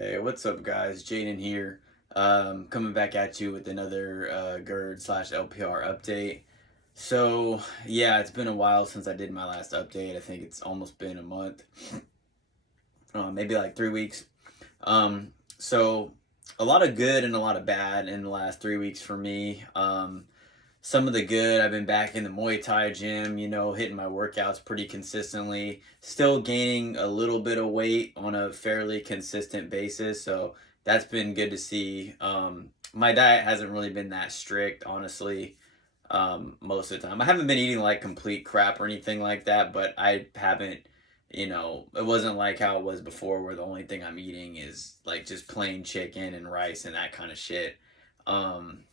Hey, what's up, guys? Jaden here. Coming back at you with another GERD slash LPR update. So, yeah, it's been a while since I did my last update. I think it's almost been a month, maybe like 3 weeks. So, a lot of good and a lot of bad in the last 3 weeks for me. Some of the good, I've been back in the Muay Thai gym, hitting my workouts pretty consistently, still gaining a little bit of weight on a fairly consistent basis. So that's been good to see. My diet hasn't really been that strict, honestly, most of the time. I haven't been eating like complete crap or anything like that, but I haven't, it wasn't like how it was before where the only thing I'm eating is like just plain chicken and rice and that kind of shit. Um,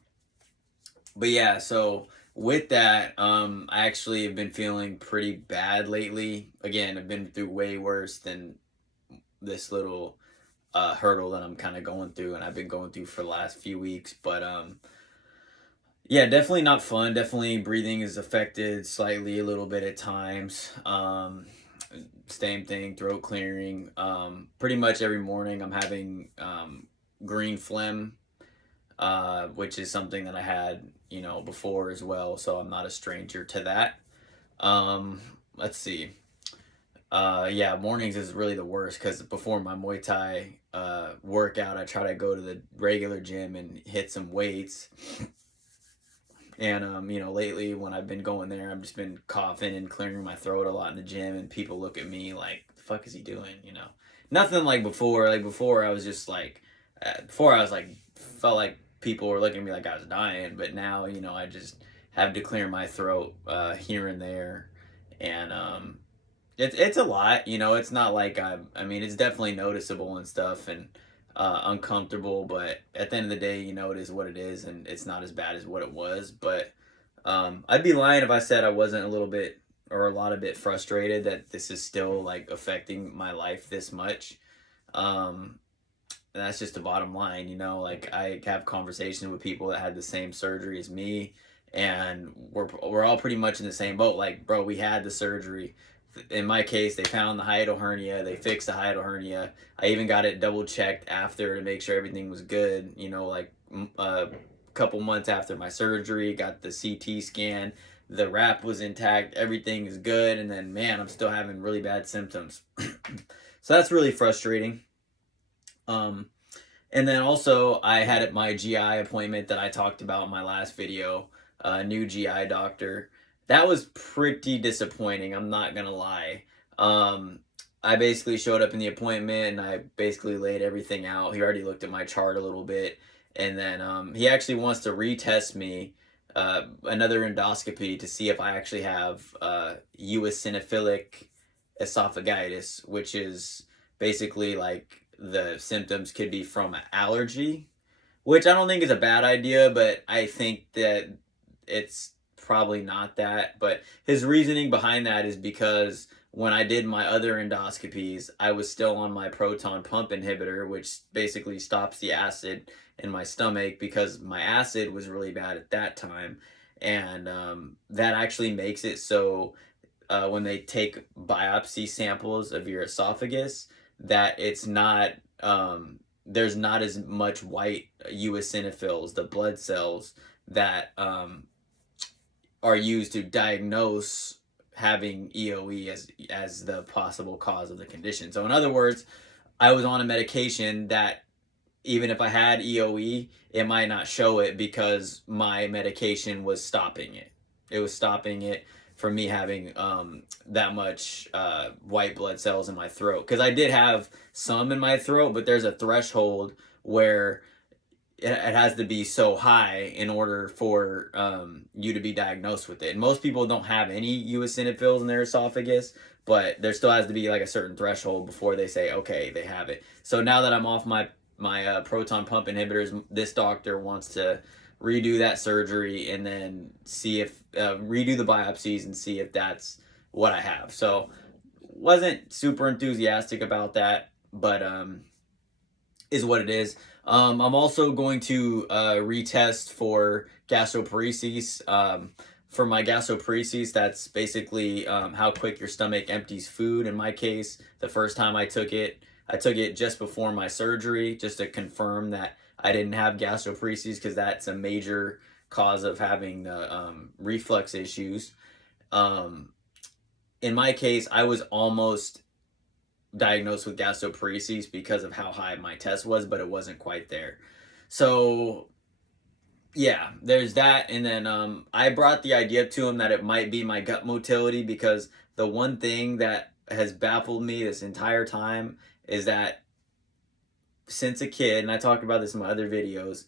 but yeah, so with that, I actually have been feeling pretty bad lately. Again, I've been through way worse than this little hurdle that I'm kind of going through, and I've been going through for the last few weeks. But yeah, definitely not fun. Definitely breathing is affected slightly a little bit at times. Same thing, throat clearing. Pretty much every morning I'm having green phlegm, which is something that I had, before as well. So I'm not a stranger to that. Let's see. Yeah, mornings is really the worst because before my Muay Thai workout, I try to go to the regular gym and hit some weights. And lately when I've been going there, I've just been coughing and clearing my throat a lot in the gym, and people look at me like, "The fuck is he doing?" Nothing like before. Like before, I was just like, before I was like, felt like people were looking at me like I was dying. But now, I just have to clear my throat here and there, and it's a lot. It's not like I mean, it's definitely noticeable and stuff, and uncomfortable, but at the end of the day, it is what it is, and it's not as bad as what it was. But I'd be lying if I said I wasn't a little bit or a lot of bit frustrated that this is still like affecting my life this much. Um, and that's just the bottom line. Like I have conversations with people that had the same surgery as me, and we're all pretty much in the same boat. Like, bro, we had the surgery. In my case, they found the hiatal hernia. They fixed the hiatal hernia. I even got it double checked after to make sure everything was good. Like a couple months after my surgery, got the CT scan. The wrap was intact. Everything is good. And then, man, I'm still having really bad symptoms. So that's really frustrating. Um, and then also, I had my GI appointment that I talked about in my last video, new GI doctor. That was pretty disappointing. I'm not gonna lie. Um, I basically showed up in the appointment and I basically laid everything out. He already looked at my chart a little bit, and then he actually wants to retest me, another endoscopy to see if I actually have eosinophilic esophagitis, which is basically like the symptoms could be from allergy, which I don't think is a bad idea, but I think that it's probably not that. But his reasoning behind that is because when I did my other endoscopies, I was still on my proton pump inhibitor, which basically stops the acid in my stomach because my acid was really bad at that time. And that actually makes it so when they take biopsy samples of your esophagus, that it's not there's not as much white eosinophils, the blood cells that are used to diagnose having EOE as the possible cause of the condition. So in other words, I was on a medication that even if I had EOE, it might not show it because my medication was stopping it. It was stopping it from me having that much white blood cells in my throat. Because I did have some in my throat, but there's a threshold where it has to be so high in order for you to be diagnosed with it. And most people don't have any eosinophils in their esophagus, but there still has to be like a certain threshold before they say, okay, they have it. So now that I'm off my proton pump inhibitors, this doctor wants to redo that surgery and then see if redo the biopsies and see if that's what I have. So wasn't super enthusiastic about that, but is what it is. I'm also going to retest for gastroparesis. For my gastroparesis, that's basically how quick your stomach empties food. In my case, the first time I took it, I took it just before my surgery just to confirm that I didn't have gastroparesis, because that's a major cause of having the reflux issues. Um, in my case, I was almost diagnosed with gastroparesis because of how high my test was, but it wasn't quite there. So yeah, there's that. And then I brought the idea up to him that it might be my gut motility, because the one thing that has baffled me this entire time is that since a kid, and I talked about this in my other videos,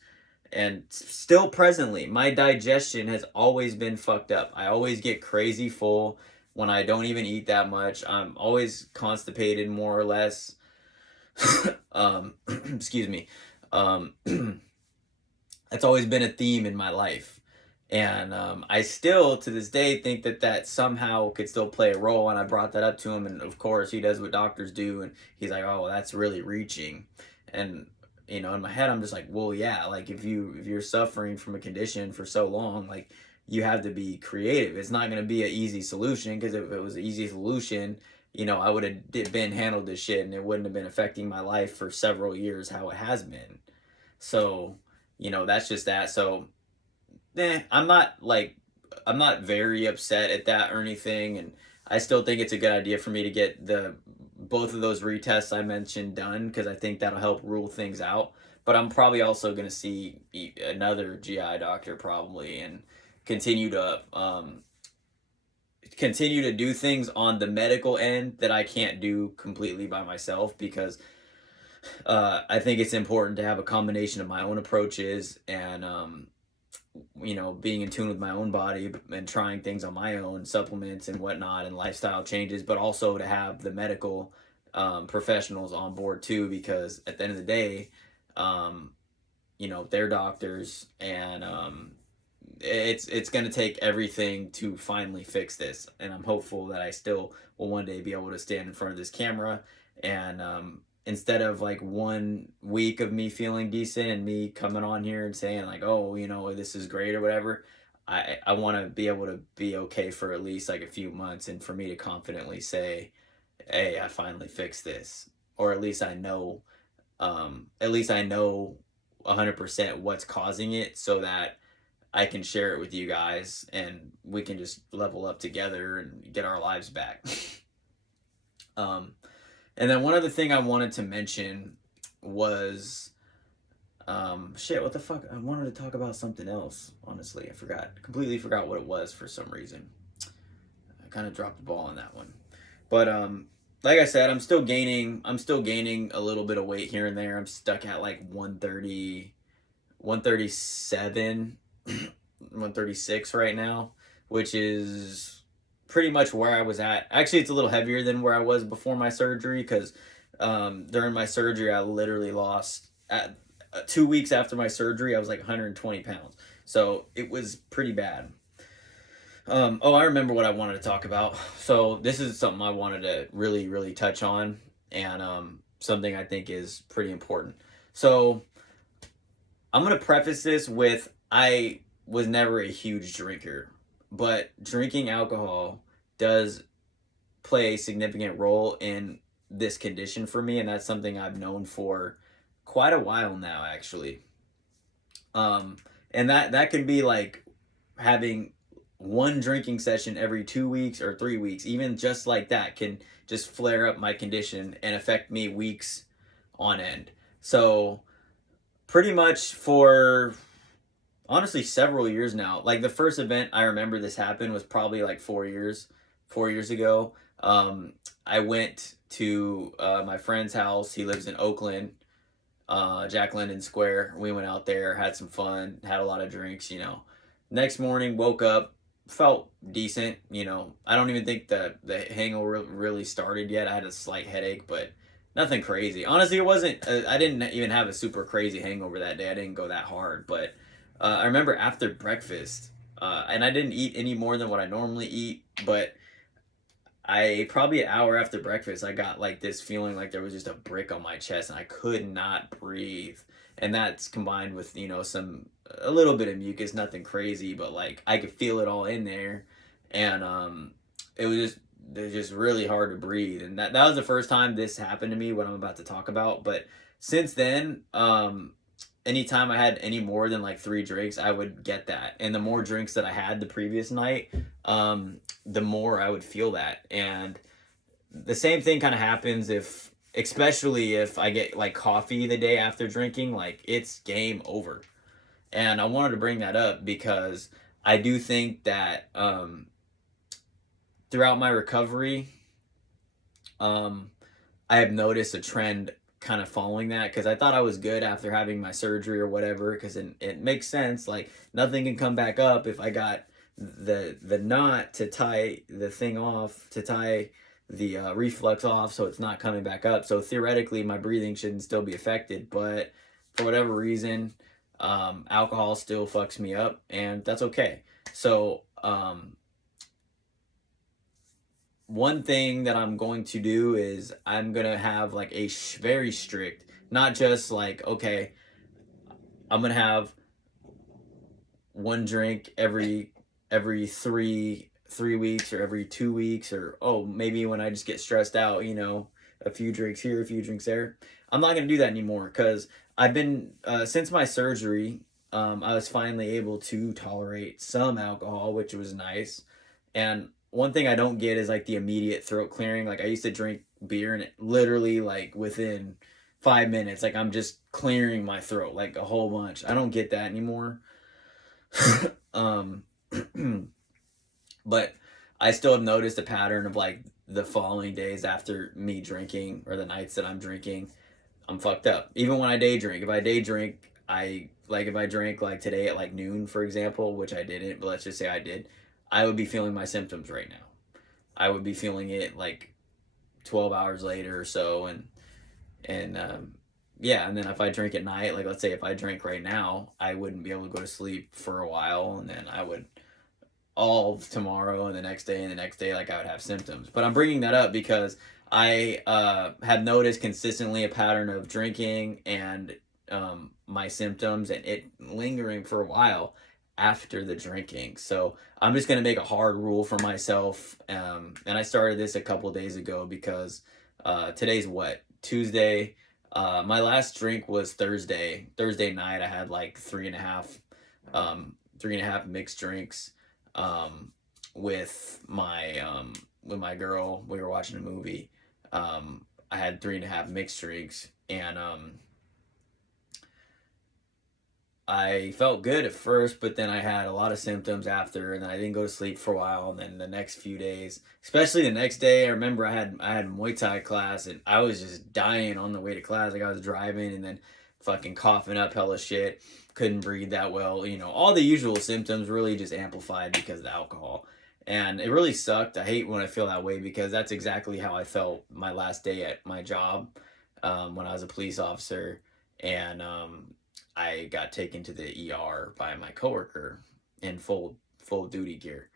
and still presently, my digestion has always been fucked up. I always get crazy full when I don't even eat that much. I'm always constipated, more or less. Excuse me. Um, that's always been a theme in my life. And I still, to this day, think that that somehow could still play a role. And I brought that up to him. And of course, he does what doctors do. And he's like, oh, well, that's really reaching. And, you know, in my head, I'm just like, well, yeah, like if you're suffering from a condition for so long, like you have to be creative. It's not going to be an easy solution, because if it was an easy solution, you know, I would have been handled this shit and it wouldn't have been affecting my life for several years how it has been. So, you know, that's just that. So, I'm not very upset at that or anything, and I still think it's a good idea for me to get the both of those retests I mentioned done, because I think that'll help rule things out. But I'm probably also going to see another GI doctor probably, and continue to continue to do things on the medical end that I can't do completely by myself, because I think it's important to have a combination of my own approaches and you know, being in tune with my own body and trying things on my own, supplements and whatnot, and lifestyle changes, but also to have the medical professionals on board too, because at the end of the day, um, you know, they're doctors, and it's going to take everything to finally fix this. And I'm hopeful that I still will one day be able to stand in front of this camera, and instead of like 1 week of me feeling decent and me coming on here and saying like, oh, you know, this is great or whatever, I want to be able to be okay for at least like a few months, and for me to confidently say, hey, I finally fixed this, or at least I know 100% what's causing it, so that I can share it with you guys and we can just level up together and get our lives back. um, and then one other thing I wanted to mention was shit, what the fuck? I wanted to talk about something else, honestly. I completely forgot what it was for some reason. I kind of dropped the ball on that one. But like I said, I'm still gaining a little bit of weight here and there. I'm stuck at like 130, 137, 136 right now, which is pretty much where I was at. Actually, it's a little heavier than where I was before my surgery, because during my surgery, I literally lost, at 2 weeks after my surgery, I was like 120 pounds. So it was pretty bad. Oh, I remember what I wanted to talk about. So this is something I wanted to really, really touch on, and something I think is pretty important. So I'm gonna preface this with, I was never a huge drinker, but drinking alcohol does play a significant role in this condition for me, and that's something I've known for quite a while now, actually. And that could be like having one drinking session every 2 weeks or 3 weeks, even just like that can just flare up my condition and affect me weeks on end. So pretty much for honestly several years now, like the first event I remember this happened was probably like 4 years ago. I went to my friend's house. He lives in Oakland, Jack London Square. We went out there, had some fun, had a lot of drinks, you know. Next morning, woke up, felt decent, you know. I don't even think the hangover really started yet. I had a slight headache, but nothing crazy. Honestly, it wasn't, I didn't even have a super crazy hangover that day. I didn't go that hard, but I remember after breakfast, and I didn't eat any more than what I normally eat, but probably an hour after breakfast, I got like this feeling like there was just a brick on my chest and I could not breathe. And that's combined with, you know, a little bit of mucus, nothing crazy, but like I could feel it all in there. And it was just they're just really hard to breathe. And that was the first time this happened to me, what I'm about to talk about. But since then, anytime I had any more than like 3 drinks, I would get that. And the more drinks that I had the previous night, the more I would feel that. And the same thing kind of happens if, especially if I get like coffee the day after drinking, like it's game over. And I wanted to bring that up because I do think that throughout my recovery, um, I have noticed a trend kind of following that, because I thought I was good after having my surgery or whatever, because it makes sense. Like nothing can come back up if I got the knot to tie the thing off, to tie the reflux off, so it's not coming back up. So theoretically, my breathing shouldn't still be affected, but for whatever reason, alcohol still fucks me up, and that's okay. So one thing that I'm going to do is I'm gonna have like a very strict, not just like, okay, I'm gonna have 1 drink every three weeks, or every 2 weeks, or oh, maybe when I just get stressed out, a few drinks here, a few drinks there. I'm not gonna do that anymore, because I've been since my surgery, I was finally able to tolerate some alcohol, which was nice. And one thing I don't get is like the immediate throat clearing. Like I used to drink beer and it literally like within 5 minutes, like I'm just clearing my throat like a whole bunch. I don't get that anymore. um, but I still have noticed a pattern of like the following days after me drinking, or the nights that I'm drinking, I'm fucked up. Even when I day drink, if I day drink, if I drank like today at like noon, for example, which I didn't, but let's just say I did, I would be feeling my symptoms right now. I would be feeling it like 12 hours later or so, and yeah, and then if I drink at night, like let's say if I drink right now, I wouldn't be able to go to sleep for a while, and then I would all tomorrow and the next day and the next day, like I would have symptoms. But I'm bringing that up because I have noticed consistently a pattern of drinking and my symptoms, and it lingering for a while after the drinking. So I'm just going to make a hard rule for myself. And I started this a couple days ago because today's what? Tuesday. My last drink was Thursday night. I had like three and a half mixed drinks um, with my girl. We were watching a movie. I had 3.5 mixed drinks, and I felt good at first, but then I had a lot of symptoms after, and then I didn't go to sleep for a while. And then the next few days, especially the next day, I remember I had Muay Thai class, and I was just dying on the way to class. Like I was driving, and then fucking coughing up hella shit, couldn't breathe that well. All the usual symptoms really just amplified because of the alcohol, and it really sucked. I hate when I feel that way, because that's exactly how I felt my last day at my job, when I was a police officer, and I got taken to the ER by my coworker in full duty gear,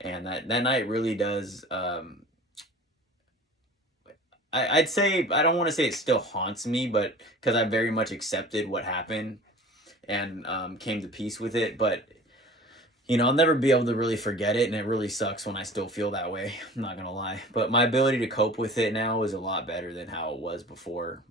and that night really does. I'd say, I don't want to say it still haunts me, but because I very much accepted what happened, and came to peace with it. But I'll never be able to really forget it, and it really sucks when I still feel that way. I'm not gonna lie, but my ability to cope with it now is a lot better than how it was before.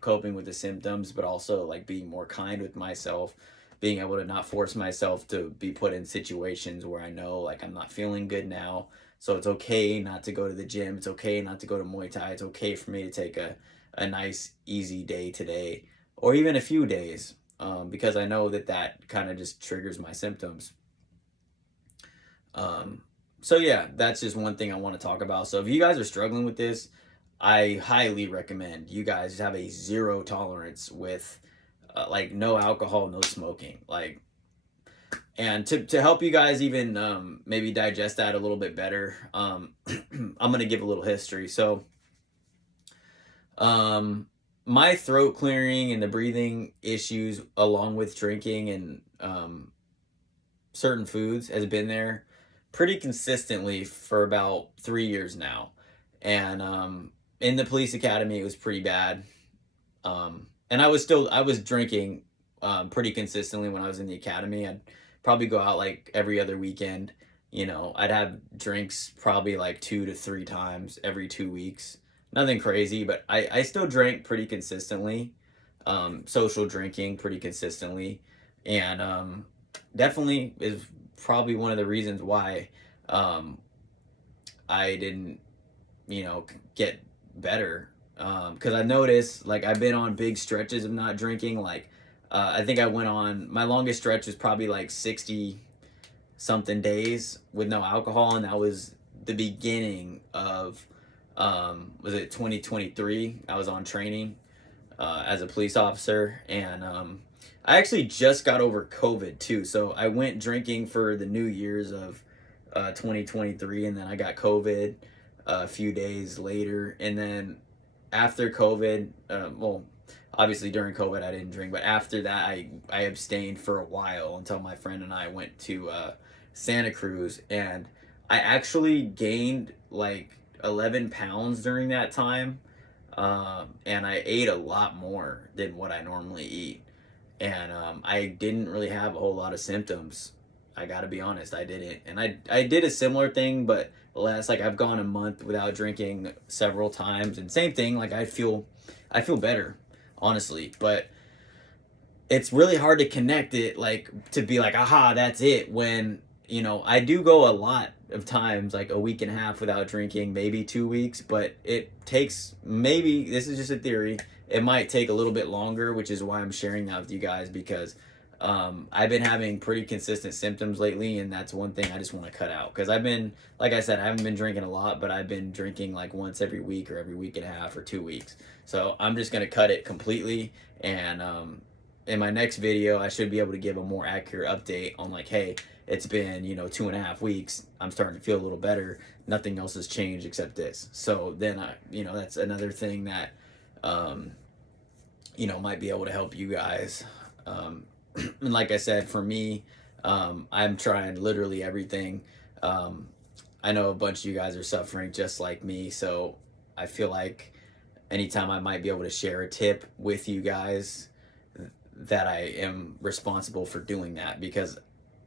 Coping with the symptoms, but also like being more kind with myself, being able to not force myself to be put in situations where I know like I'm not feeling good now. So it's okay not to go to the gym. It's okay not to go to Muay Thai. It's okay for me to take a nice, easy day today, or even a few days, because I know that kind of just triggers my symptoms. Um, so yeah, that's just one thing I want to talk about. So if you guys are struggling with this, I highly recommend you guys have a zero tolerance with like no alcohol, no smoking. Like, and to help you guys even maybe digest that a little bit better, I'm gonna give a little history. So, um, my throat clearing and the breathing issues, along with drinking and certain foods, has been there pretty consistently for about 3 years now. And in the police academy, it was pretty bad. And I was drinking pretty consistently when I was in the academy. I'd probably go out like every other weekend. You know, I'd have drinks probably like 2 to 3 times every 2 weeks. Nothing crazy, but I still drank pretty consistently. Social drinking pretty consistently. And definitely is probably one of the reasons why um, I didn't, get better. Because I noticed, like, I've been on big stretches of not drinking. Like, I think I went on my longest stretch was probably like 60 something days with no alcohol, and that was the beginning of was it 2023. I was on training as a police officer, and I actually just got over COVID too. So I went drinking for the New Year's of 2023, and then I got COVID a few days later, and then after COVID, well, obviously during COVID I didn't drink, but after that I abstained for a while until my friend and I went to Santa Cruz, and I actually gained like 11 pounds during that time, and I ate a lot more than what I normally eat, and I didn't really have a whole lot of symptoms. I gotta be honest, I didn't, and I did a similar thing, but last like I've gone a month without drinking several times, and same thing. Like I feel better, honestly, but it's really hard to connect it, like to be like, aha, that's it. When I do go a lot of times, like a week and a half without drinking, maybe 2 weeks, but it takes, maybe this is just a theory, it might take a little bit longer, which is why I'm sharing that with you guys, because I've been having pretty consistent symptoms lately, and that's one thing I just want to cut out, because I've been, like I said, I haven't been drinking a lot, but I've been drinking like once every week or every week and a half or 2 weeks. So I'm just going to cut it completely, and in my next video I should be able to give a more accurate update on, like, hey, it's been 2.5 weeks, I'm starting to feel a little better, nothing else has changed except this. So then that's another thing that might be able to help you guys. And like I said, for me, I'm trying literally everything. um, I know a bunch of you guys are suffering just like me, so I feel like anytime I might be able to share a tip with you guys, that I am responsible for doing that, because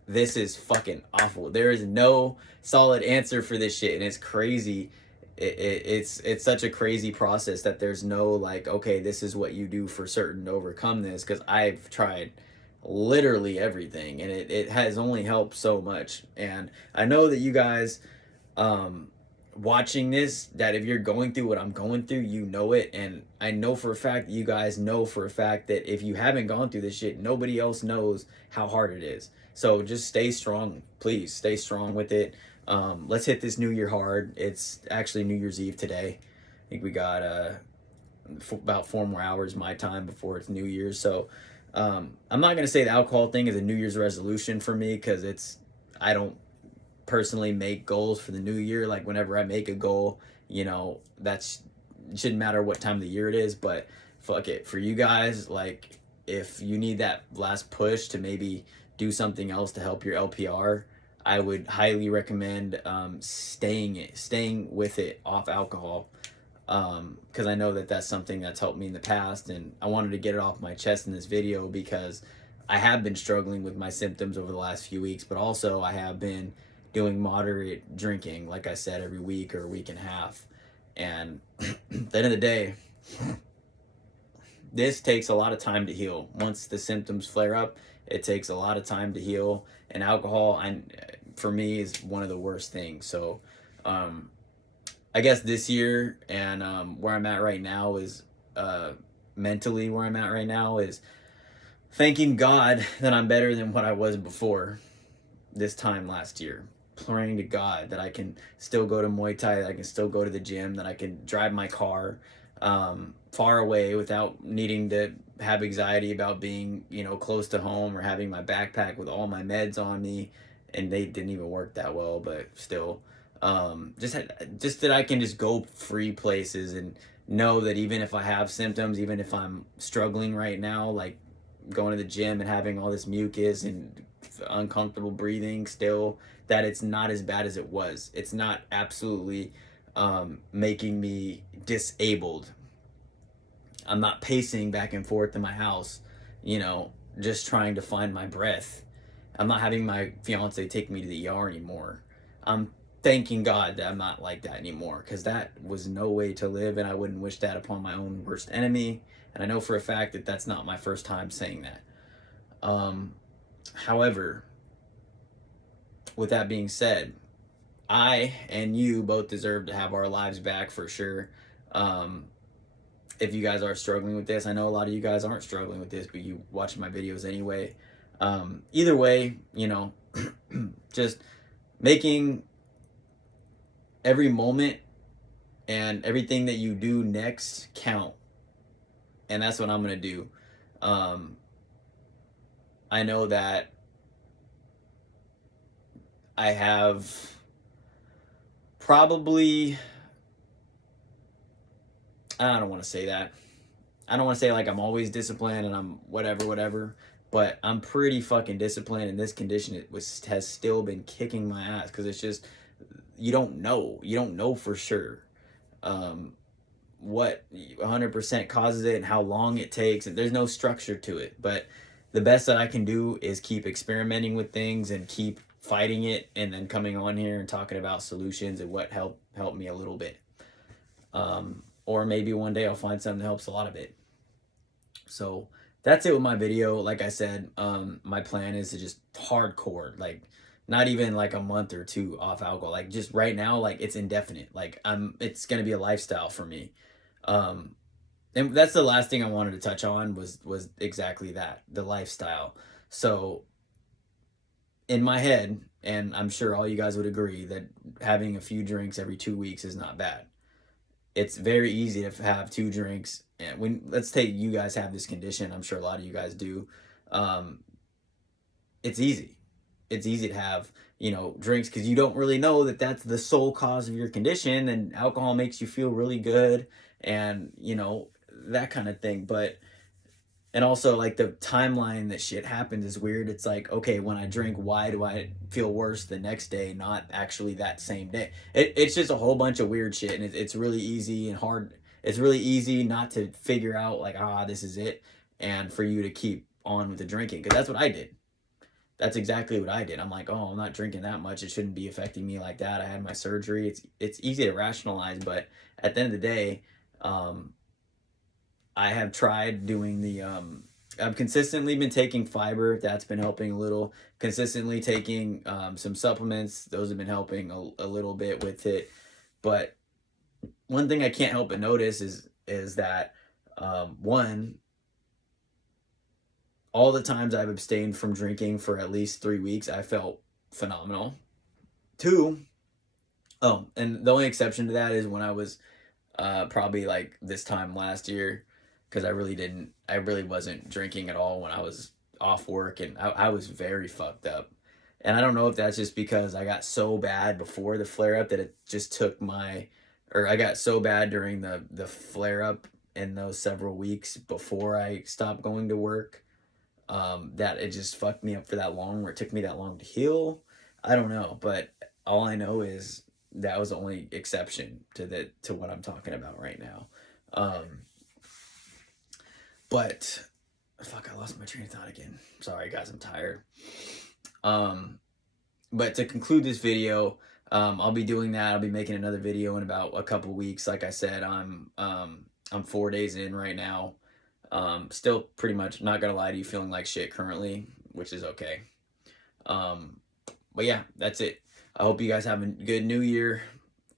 this is fucking awful. There is no solid answer for this shit, and it's crazy. It's such a crazy process that there's no, like, okay, this is what you do for certain to overcome this, because I've tried literally everything, and it has only helped so much. And I know that you guys um watching this, that if you're going through what I'm going through, you know it, and I know for a fact that you guys know for a fact that if you haven't gone through this shit, nobody else knows how hard it is. So just stay strong, please stay strong with it. Let's hit this new year hard. It's actually New Year's Eve today. I think we got about 4 more hours my time before it's New Year's. So I'm not gonna say the alcohol thing is a New Year's resolution for me, because I don't personally make goals for the new year. Like, whenever I make a goal, that's, it shouldn't matter what time of the year it is, but fuck it, for you guys, like, if you need that last push to maybe do something else to help your LPR, I would highly recommend staying with it off alcohol, because I know that that's something that's helped me in the past, and I wanted to get it off my chest in this video, because I have been struggling with my symptoms over the last few weeks, but also I have been doing moderate drinking, like I said, every week or a week and a half. And at the end of the day, this takes a lot of time to heal. Once the symptoms flare up, it takes a lot of time to heal. And alcohol, for me, is one of the worst things. So I guess this year, and where I'm at right now is, mentally where I'm at right now is thanking God that I'm better than what I was before this time last year. Praying to God that I can still go to Muay Thai, that I can still go to the gym, that I can drive my car far away without needing to have anxiety about being, close to home, or having my backpack with all my meds on me, and they didn't even work that well, but still, just that I can just go free places, and know that even if I have symptoms, even if I'm struggling right now, like going to the gym and having all this mucus and uncomfortable breathing still, that it's not as bad as it was. It's not absolutely making me disabled. I'm not pacing back and forth in my house, just trying to find my breath. I'm not having my fiance take me to the ER anymore. I'm thanking God that I'm not like that anymore, because that was no way to live, and I wouldn't wish that upon my own worst enemy. And I know for a fact that that's not my first time saying that. Um, However, with that being said, I and you both deserve to have our lives back for sure. Um, if you guys are struggling with this, I know a lot of you guys aren't struggling with this, but you watch my videos anyway. Either way, you know, just making every moment and everything that you do next count. And that's what I'm going to do. Um, I know that I have probably, I don't want to say that. I don't want to say like I'm always disciplined and I'm whatever, whatever, but I'm pretty fucking disciplined. And this condition has still been kicking my ass, because it's just, you don't know for sure um, what 100% causes it and how long it takes, and there's no structure to it. But the best that I can do is keep experimenting with things and keep fighting it, and then coming on here and talking about solutions and what helped me a little bit. Or maybe one day I'll find something that helps a lot of it. So that's it with my video. Like I said, my plan is to just hardcore, like not even like a month or two off alcohol. Like just right now, like it's indefinite. Like it's gonna be a lifestyle for me. Um, and that's the last thing I wanted to touch on was exactly that, the lifestyle. So in my head, and I'm sure all you guys would agree, that having a few drinks every 2 weeks is not bad. It's very easy to have two drinks. And when, let's take, you guys have this condition, I'm sure a lot of you guys do. um it's easy. It's easy to have, you know, drinks, because you don't really know that that's the sole cause of your condition, and alcohol makes you feel really good, and you know, that kind of thing. But and also, like, the timeline that shit happens is weird. It's like, okay, when I drink, why do I feel worse the next day, not actually that same day? It's just a whole bunch of weird shit, and it's really easy and hard. It's really easy not to figure out, like, this is it, and for you to keep on with the drinking, because that's what I did. That's exactly what I did. I'm like, oh, I'm not drinking that much, it shouldn't be affecting me like that. I had my surgery. It's easy to rationalize, but at the end of the day, um, I have tried doing I've consistently been taking fiber. That's been helping a little. Consistently taking some supplements. Those have been helping a little bit with it. But one thing I can't help but notice is that one, all the times I've abstained from drinking for at least 3 weeks, I felt phenomenal. Two, oh, and the only exception to that is when I was probably like this time last year, because I really wasn't drinking at all when I was off work, and I was very fucked up. And I don't know if that's just because I got so bad before the flare up that it just took or I got so bad during the flare up in those several weeks before I stopped going to work, that it just fucked me up for that long, where it took me that long to heal. I don't know, but all I know is that was the only exception to what I'm talking about right now. But fuck, I lost my train of thought again. Sorry guys, I'm tired. But to conclude this video, I'll be doing that. I'll be making another video in about a couple weeks. Like I said, I'm 4 days in right now. Still pretty much, not gonna lie to you, feeling like shit currently, which is okay. But yeah, that's it. I hope you guys have a good new year.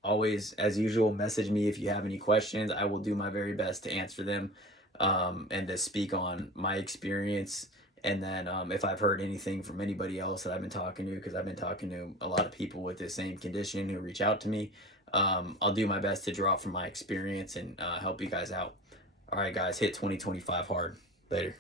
Always, as usual, message me if you have any questions. I will do my very best to answer them, and to speak on my experience. And then if I've heard anything from anybody else that I've been talking to, because I've been talking to a lot of people with the same condition who reach out to me, I'll do my best to draw from my experience and help you guys out. All right, guys, hit 2025 hard. Later.